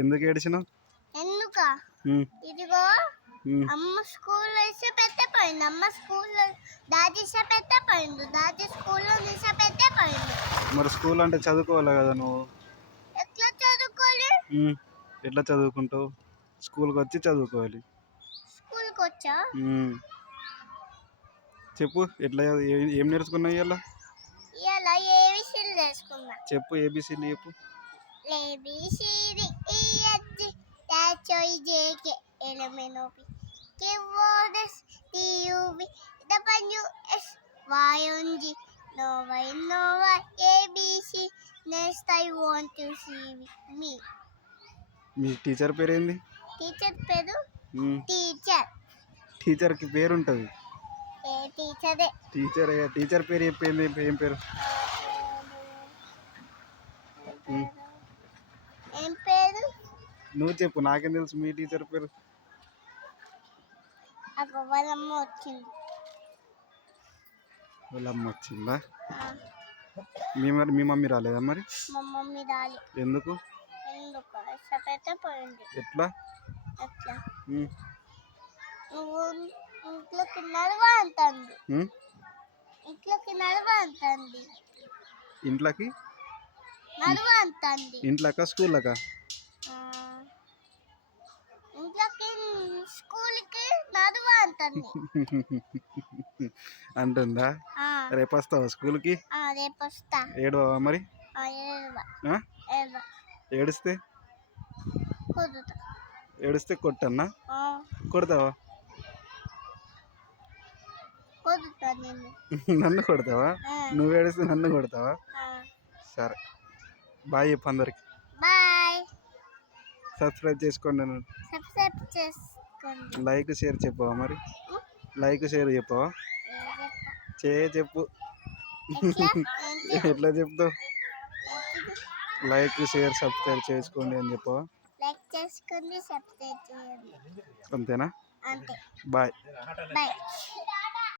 ఎందుకు ఏడిచినావు? ఎందుక ఇదిగో అమ్మ స్కూల్లో ఇసే పెట్టపోయింది. అమ్మ స్కూల్లో దాది ఇసే పెట్టపోయింది. దాది స్కూల్లో ఇసే పెట్టపోయింది. మరి స్కూల్ అంటే చదువుకోవాలి కదా నువ్వు. ఎట్లా చదువుకోవాలి? ఎట్లా చదువుకుంటావు? స్కూల్కి వచ్చి చదువుకోవాలి. స్కూల్కి వచ్చా? చెప్పు ఎట్లా ఏం నేర్చుకున్నావు ఇవాళ? ఇలా ఏబిసిలు నేర్చుకున్నా. చెప్పు ఏబిసిలు చెప్పు. A B C D E F G H I J K L M N O P Q R S T U V W X Y and Z now I A B C next I want to see me. మీ టీచర్ పేరు ఏంది? టీచర్ పేరు టీచర్కి పేరు ఉంటుంది. టీచరే. టీచర్ పేరు చెప్పింది. ఏం పేరు? ఏం పేరు నువ్వు చెప్పు, నాకేం తెలుసు మీ టీచర్ పేరు. వాళ్ళమ్మ వచ్చింది. వాళ్ళమ్మ వచ్చిందా? మీ మమ్మీ రాలేదా మరి? మా మమ్మీ రాలే. ఎందుకు? పోయింది. ఎట్లా? నువ్వు ఇంట్లోకి నడవా అంటుంది. ఇంట్లోకి నడవా అంటుంది. ఇంట్లోకి నడవా అంటుంది. ఇంట్లోకా స్కూల్లోకా? ఇంట్లోకి స్కూల్కి నడవా అంటుంది. అంటుందా? రేపు వస్తావా స్కూల్కి? రేపు వస్తా. ఏడవా మరి? ఏడిస్తే ఏడిస్తే కొట్టన్నా? కొడతావా? నన్ను కొడతావా? నువ్వు ఏడిస్తే నన్ను కొడతావా? సరే బాయ్ చెప్పు అందరికి. బాయ్. సబ్స్క్రైబ్ చేసుకోండి. లైక్ షేర్ చెప్పవా మరి? లైక్ షేర్ చెప్పవా? చెప్పు. ఎట్లా చెప్తావు? లైక్ షేర్ సబ్స్క్రైబ్ చేసుకోండి అని చెప్పవా? లైక్ చేసుకోండి, సబ్స్క్రైబ్ చేయండి. అంతేనా? అంతే. బాయ్. బాయ్.